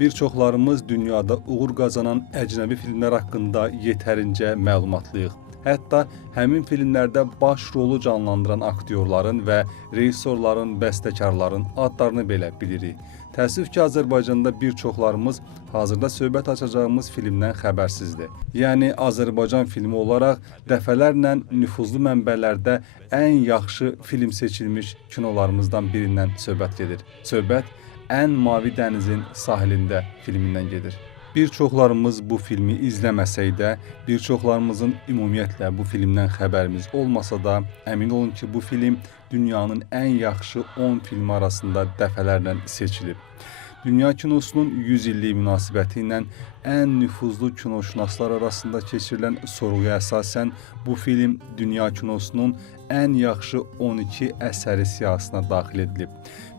Bir çoxlarımız dünyada uğur qazanan əcnəbi filmlər haqqında yetərincə məlumatlıyıq. Hətta həmin filmlərdə baş rolu canlandıran aktyorların və rejissorların, bəstəkarların adlarını belə bilirik. Təəssüf ki, Azərbaycanda bir çoxlarımız hazırda söhbət açacağımız filmdən xəbərsizdir. Yəni, Azərbaycan filmi olaraq dəfələrlə nüfuzlu mənbələrdə ən yaxşı film seçilmiş kinolarımızdan birindən söhbət gedir. Söhbət Ən Mavi Dənizin Sahilində filmindən gedir. Bir çoxlarımız bu filmi izləməsək də, bir çoxlarımızın ümumiyyətlə bu filmdən xəbərimiz olmasa da, əmin olun ki, bu film dünyanın ən yaxşı 10 filmi arasında dəfələrlə seçilib. Dünya kinosunun 100 illiyi münasibəti ilə ən nüfuzlu kinoşünaslar arasında keçirilən sorğuya əsasən bu film dünya kinosunun ən yaxşı 12 əsəri siyahısına daxil edilib.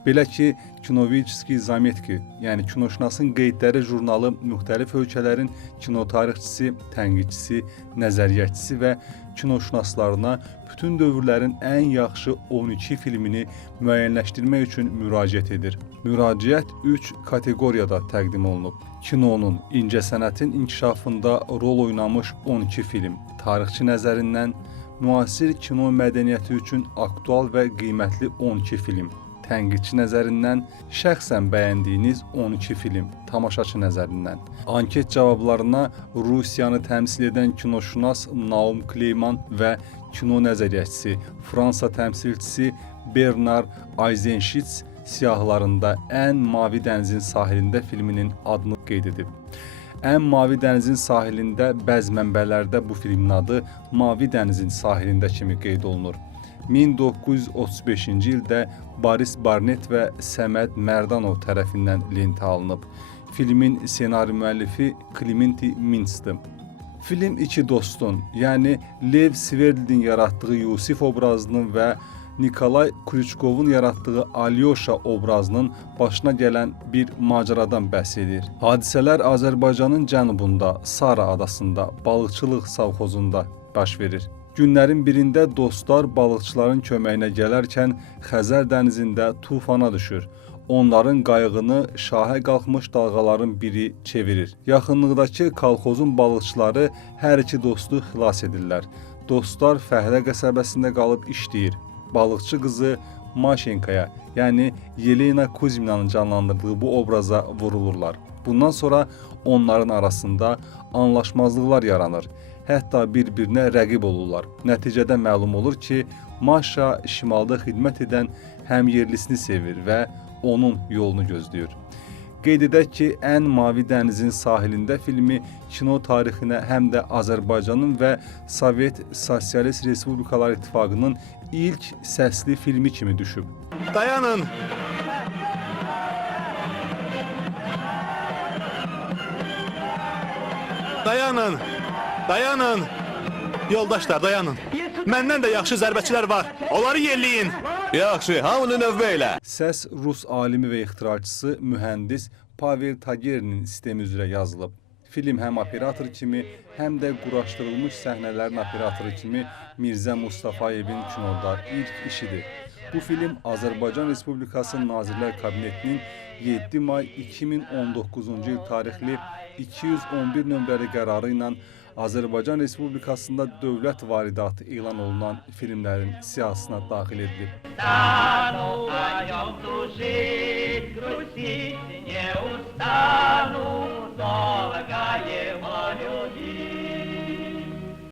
Belə ki, Kinovichskiy Zametki, yəni Kinoşünasın Qeydləri jurnalı müxtəlif ölkələrin kino tarixçisi, tənqidçisi, nəzəriyyətçisi və kinoşünaslarına bütün dövrlərin ən yaxşı 12 filmini müəyyənləşdirmək üçün müraciət edir. Müraciət 3 kateqoriyada təqdim olunub. Kinonun, incəsənətin inkişafında rol oynamış 12 film, tarixçi nəzərindən müasir kino mədəniyyəti üçün aktual və qiymətli 12 film, tənqidçi nəzərindən şəxsən bəyəndiyiniz 12 film, tamaşaçı nəzərindən. Anket cavablarına Rusiyanı təmsil edən kinoşünas Naum Kleyman və kino nəzəriyyətçisi, Fransa təmsilçisi Bernard Eisenschitz siyahılarında Ən Mavi Dənizin Sahilində filminin adını qeyd edib. Ən Mavi Dənizin Sahilində bəzi mənbələrdə bu filmin adı Mavi Dənizin Sahilində kimi qeyd olunur. 1935-ci ildə Boris Barnet və Səməd Mərdanov tərəfindən lentə alınıb. Filmin senari müəllifi Klimenti Minsdir. Film iki dostun, yəni Lev Sverdlin yaratdığı Yusif obrazının və Nikolay Kryuchkovun yaratdığı Alyosha obrazının başına gələn bir macəradan bəhs edir. Hadisələr Azərbaycanın cənubunda, Sara adasında, balıqçılıq savxozunda baş verir. Günlərin birində dostlar balıqçıların köməyinə gələrkən Xəzər dənizində tufana düşür. Onların qayığını şahə qalxmış dalğaların biri çevirir. Yaxınlıqdakı kolxozun balıqçıları hər iki dostu xilas edirlər. Dostlar Fəhlə qəsəbəsində qalıb işləyir. Balıqçı qızı Maşenkaya, yəni Yelena Kuzminanın canlandırdığı bu obraza vurulurlar. Bundan sonra onların arasında anlaşmazlıqlar yaranır. Hətta bir-birinə rəqib olurlar. Nəticədə məlum olur ki, Maşa şimalda xidmət edən həmyerlisini sevir və onun yolunu gözləyir. Qeyd edək ki, Ən Mavi Dənizin Sahilində filmi kino tarixinə həm də Azərbaycanın və Sovet Sosialist Respublikalar İttifaqının ilk səsli filmi kimi düşüb. Dayanın! Dayanın! Dayanın! Yoldaşlar, dayanın. Məndən də yaxşı zərbəçilər var. Onları yerləyin. Yaxşı, hamını növbə elə. Səs Rus alimi və ixtiraçısı, mühəndis Pavel Tagerinin sistemi üzrə yazılıb. Film həm operator kimi, həm də quraşdırılmış səhnələrin operatoru kimi Mirzə Mustafayevin kinoda ilk işidir. Bu film Azərbaycan Respublikası Nazirlər Kabinetinin 7 may 2019-cu il tarixli 211 nömrəli qərarı ilə Azərbaycan Respublikasında dövlət varidatı elan olunan filmlərin siyahısına daxil edilib.